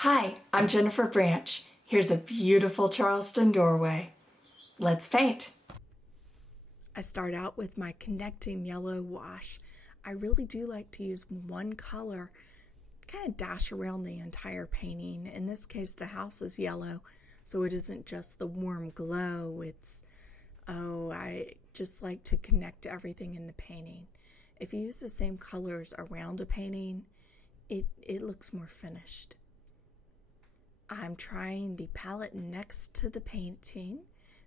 Hi, I'm Jennifer Branch. Here's a beautiful Charleston doorway. Let's paint. I start out with my connecting yellow wash. I really do like to use one color, kind of dash around the entire painting. In this case, the house is yellow, so it isn't just the warm glow. I just like to connect everything in the painting. If you use the same colors around a painting, it looks more finished. I'm trying the palette next to the painting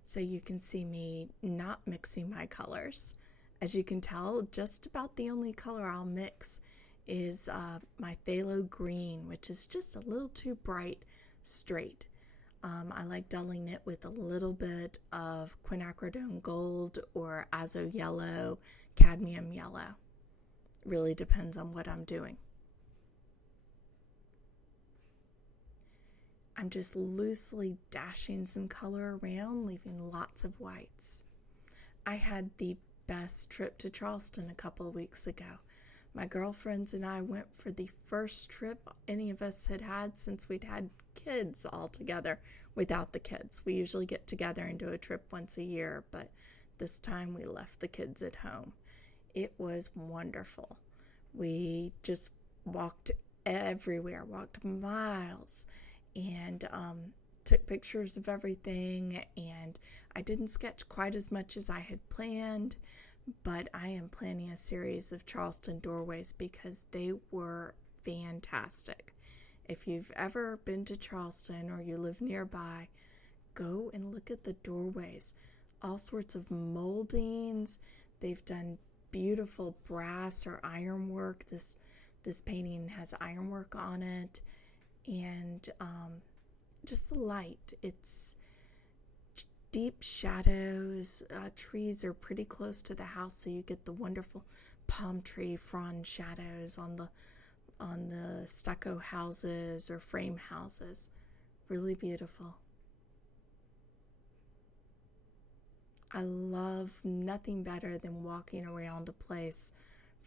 so you can see me not mixing my colors. As you can tell, just about the only color I'll mix is my Pthalo Green, which is just a little too bright straight. I like dulling it with a little bit of Quinacridone Gold or Azo Yellow, Cadmium Yellow. Really depends on what I'm doing. I'm just loosely dashing some color around, leaving lots of whites. I had the best trip to Charleston a couple of weeks ago. My girlfriends and I went for the first trip any of us had had since we'd had kids all together without the kids. We usually get together and do a trip once a year, but this time we left the kids at home. It was wonderful. We just walked everywhere, walked miles, and took pictures of everything. And I didn't sketch quite as much as I had planned, but I am planning a series of Charleston doorways because they were fantastic. If you've ever been to Charleston or you live nearby, go and look at the doorways. All sorts of moldings. They've done beautiful brass or ironwork. This painting has ironwork on it. And just the light. It's deep shadows. Trees are pretty close to the house, so you get the wonderful palm tree frond shadows on the stucco houses or frame houses. Really beautiful. I love nothing better than walking around a place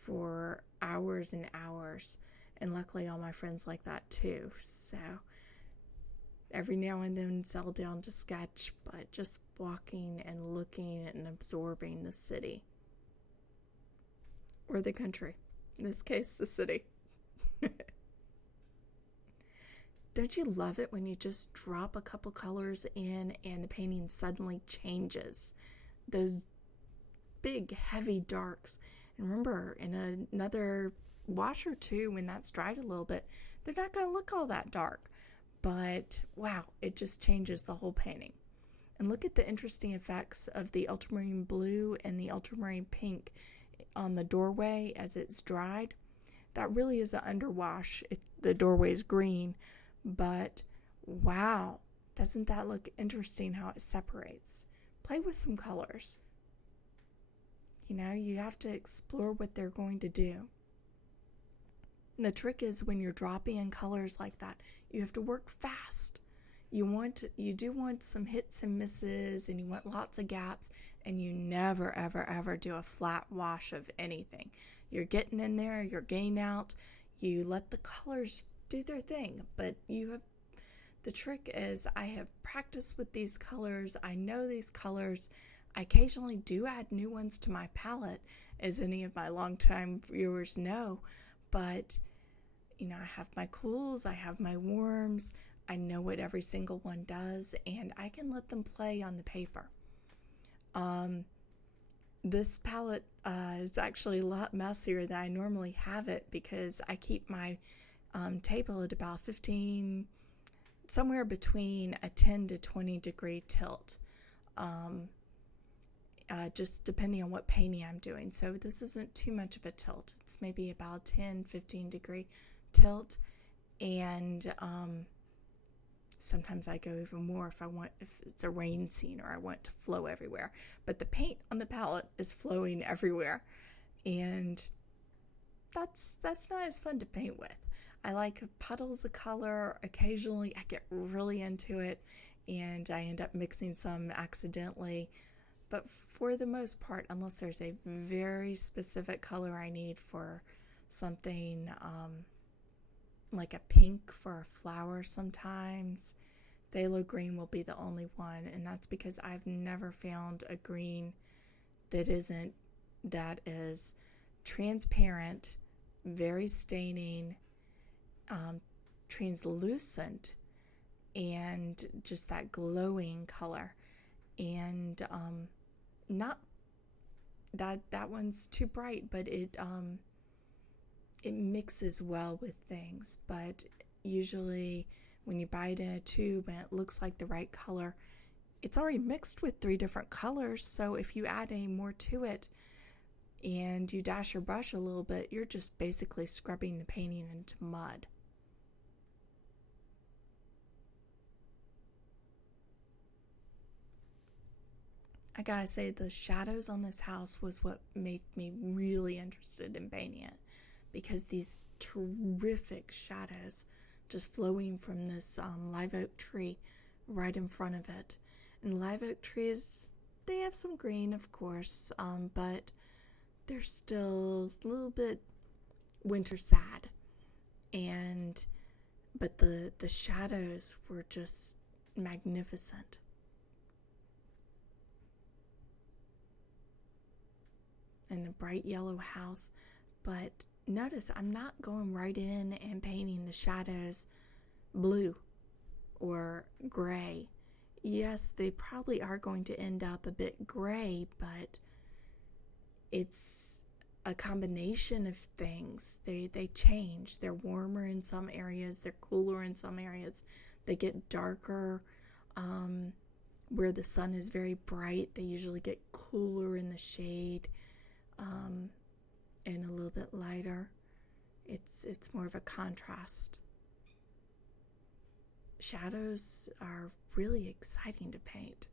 for hours and hours. And luckily all my friends like that too. So every now and then settle down to sketch, but just walking and looking and absorbing the city. Or the country. In this case, the city. Don't you love it when you just drop a couple colors in and the painting suddenly changes? Those big, heavy darks. And remember, in another wash or two, when that's dried a little bit, they're not going to look all that dark. But wow, it just changes the whole painting. And look at the interesting effects of the Ultramarine Blue and the Ultramarine Pink on the doorway as it's dried. That really is an underwash. The doorway is green, but wow, doesn't that look interesting how it separates? Play with some colors. You have to explore what they're going to do. The trick is when you're dropping in colors like that, you have to work fast. You do want some hits and misses, and you want lots of gaps, and you never, ever, ever do a flat wash of anything. You're getting in there, you're getting out, you let the colors do their thing, but the trick is I have practiced with these colors. I know these colors. I occasionally do add new ones to my palette, as any of my longtime viewers know, but I have my cools, I have my warms, I know what every single one does, and I can let them play on the paper. This palette is actually a lot messier than I normally have it because I keep my table at about 15, somewhere between a 10 to 20 degree tilt. Just depending on what painting I'm doing. So this isn't too much of a tilt. It's maybe about 10, 15 degree tilt. And sometimes I go even more if it's a rain scene or I want to flow everywhere. But the paint on the palette is flowing everywhere. And that's not as fun to paint with. I like puddles of color. Occasionally I get really into it and I end up mixing some accidentally. But for the most part, unless there's a very specific color I need for something like a pink for a flower sometimes. Phthalo Green will be the only one, and that's because I've never found a green that is transparent, very staining, translucent, and just that glowing color. And not that one's too bright, but it mixes well with things. But usually when you buy it in a tube and it looks like the right color, it's already mixed with 3 different colors. So if you add any more to it and you dash your brush a little bit, you're just basically scrubbing the painting into mud. I gotta say, the shadows on this house was what made me really interested in painting it, because these terrific shadows just flowing from this live oak tree right in front of it. And live oak trees, they have some green, of course, but they're still a little bit winter sad. But the shadows were just magnificent. And the bright yellow house. But notice I'm not going right in and painting the shadows blue or gray. Yes, they probably are going to end up a bit gray, but it's a combination of things. They change. They're warmer in some areas, they're cooler in some areas. They get darker where the sun is very bright. They usually get cooler in the shade, and a little bit lighter. It's more of a contrast. Shadows are really exciting to paint.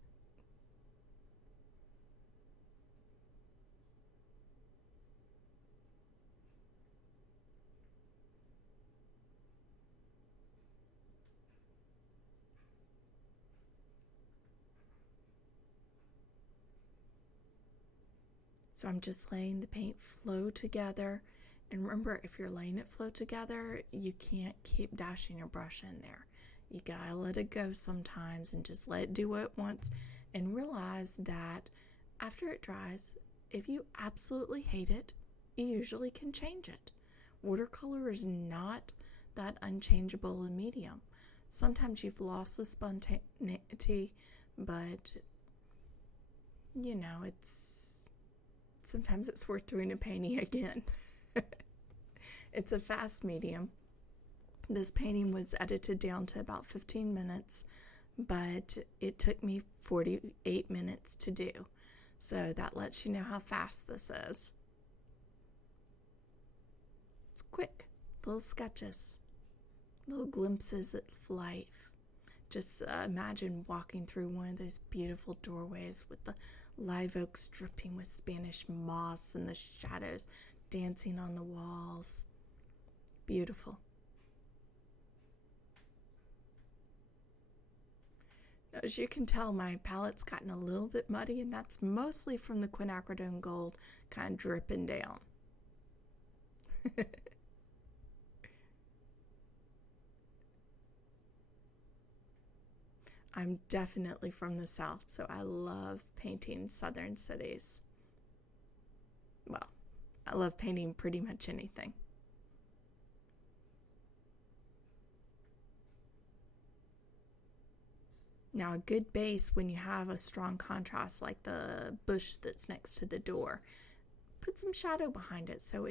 So I'm just letting the paint flow together. And remember, if you're letting it flow together, you can't keep dashing your brush in there. You gotta let it go sometimes and just let it do what it wants, and realize that after it dries, if you absolutely hate it, you usually can change it. Watercolor is not that unchangeable a medium. Sometimes you've lost the spontaneity, but you know, sometimes it's worth doing a painting again. It's a fast medium. This painting was edited down to about 15 minutes, but it took me 48 minutes to do. So that lets you know how fast this is. It's quick, little sketches, little glimpses of life. Just imagine walking through one of those beautiful doorways with the live oaks dripping with Spanish moss and the shadows dancing on the walls. Beautiful. As you can tell, my palette's gotten a little bit muddy, and that's mostly from the Quinacridone Gold kind of dripping down. I'm definitely from the South, so I love painting southern cities. Well, I love painting pretty much anything. Now, a good base, when you have a strong contrast like the bush that's next to the door, put some shadow behind it so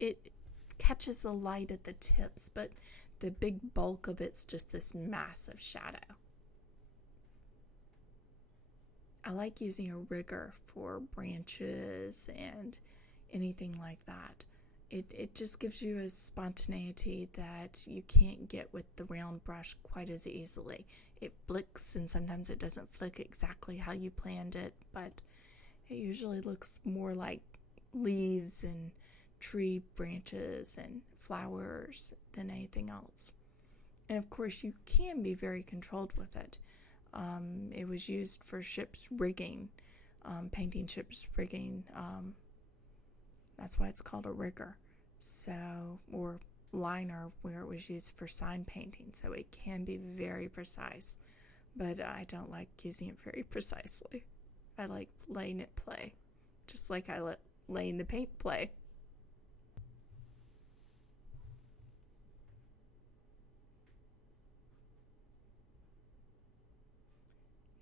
it catches the light at the tips, but the big bulk of it's just this massive shadow. I like using a rigger for branches and anything like that. It just gives you a spontaneity that you can't get with the round brush quite as easily. It flicks, and sometimes it doesn't flick exactly how you planned it, but it usually looks more like leaves and tree branches and flowers than anything else. And of course, you can be very controlled with it. It was used for ship's rigging, painting ship's rigging. That's why it's called a rigger. So, or liner where it was used for sign painting, so it can be very precise, but I don't like using it very precisely. I like letting it play, just like I let letting the paint play.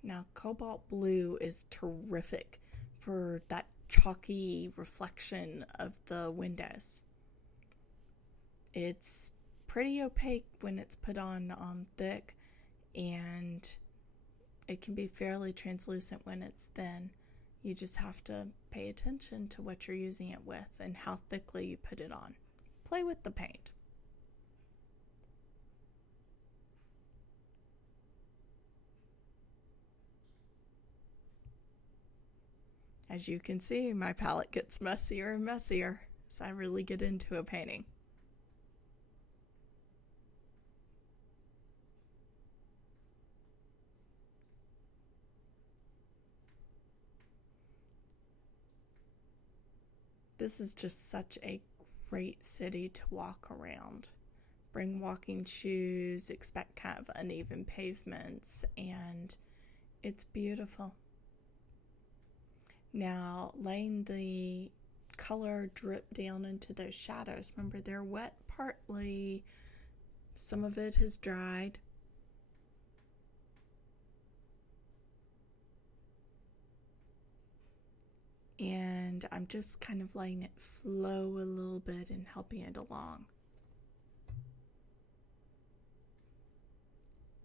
Now, Cobalt Blue is terrific for that chalky reflection of the windows. It's pretty opaque when it's put on thick, and it can be fairly translucent when it's thin. You just have to pay attention to what you're using it with and how thickly you put it on. Play with the paint. As you can see, my palette gets messier and messier as I really get into a painting. This is just such a great city to walk around. Bring walking shoes, expect kind of uneven pavements, and it's beautiful. Now, letting the color drip down into those shadows. Remember, they're wet partly. Some of it has dried. And I'm just kind of letting it flow a little bit and helping it along.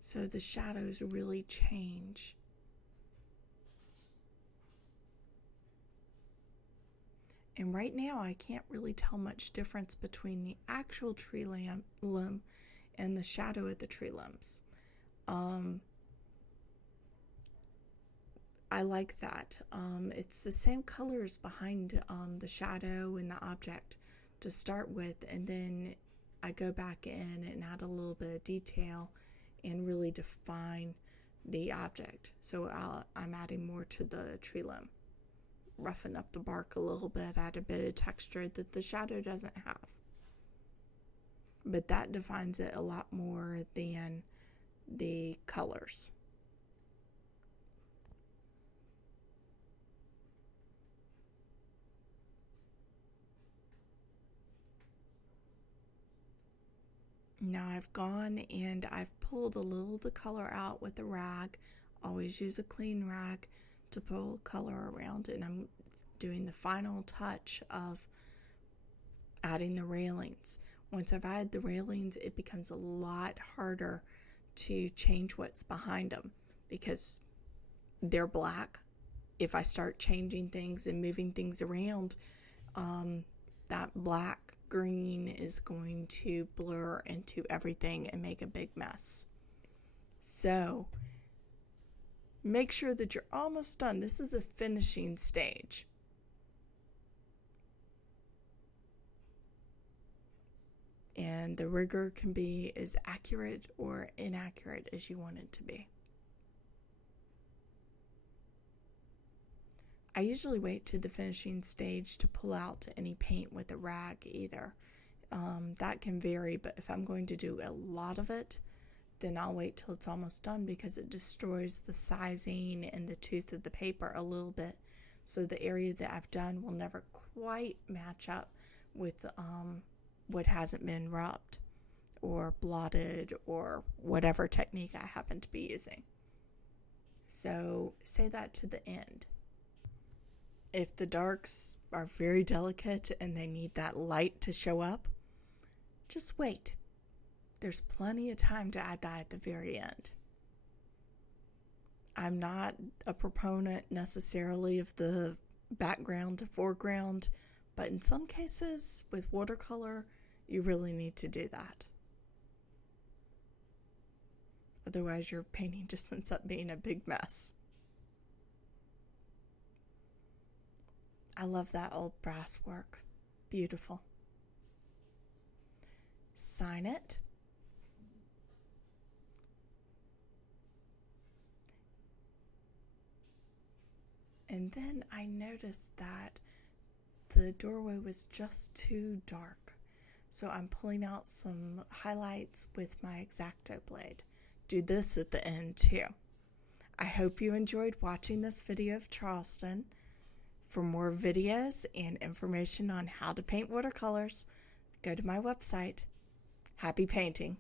So the shadows really change. And right now I can't really tell much difference between the actual tree limb and the shadow of the tree limbs. I like that. It's the same colors behind the shadow and the object to start with, and then I go back in and add a little bit of detail and really define the object. So I'm adding more to the tree limb. Roughen up the bark a little bit, add a bit of texture that the shadow doesn't have. But that defines it a lot more than the colors. Now I've gone and I've pulled a little of the color out with a rag. Always use a clean rag to pull color around, and I'm doing the final touch of adding the railings. Once I've added the railings, it becomes a lot harder to change what's behind them because they're black. If I start changing things and moving things around, that black green is going to blur into everything and make a big mess. So make sure that you're almost done. This is a finishing stage. And the rigor can be as accurate or inaccurate as you want it to be. I usually wait to the finishing stage to pull out any paint with a rag either. That can vary, but if I'm going to do a lot of it, then I'll wait till it's almost done because it destroys the sizing and the tooth of the paper a little bit. So the area that I've done will never quite match up with what hasn't been rubbed or blotted or whatever technique I happen to be using. So say that to the end. If the darks are very delicate and they need that light to show up, just wait. There's plenty of time to add that at the very end. I'm not a proponent necessarily of the background to foreground, but in some cases with watercolor, you really need to do that. Otherwise, your painting just ends up being a big mess. I love that old brass work. Beautiful. Sign it. And then I noticed that the doorway was just too dark. So I'm pulling out some highlights with my X-Acto blade. Do this at the end too. I hope you enjoyed watching this video of Charleston. For more videos and information on how to paint watercolors, go to my website. Happy painting!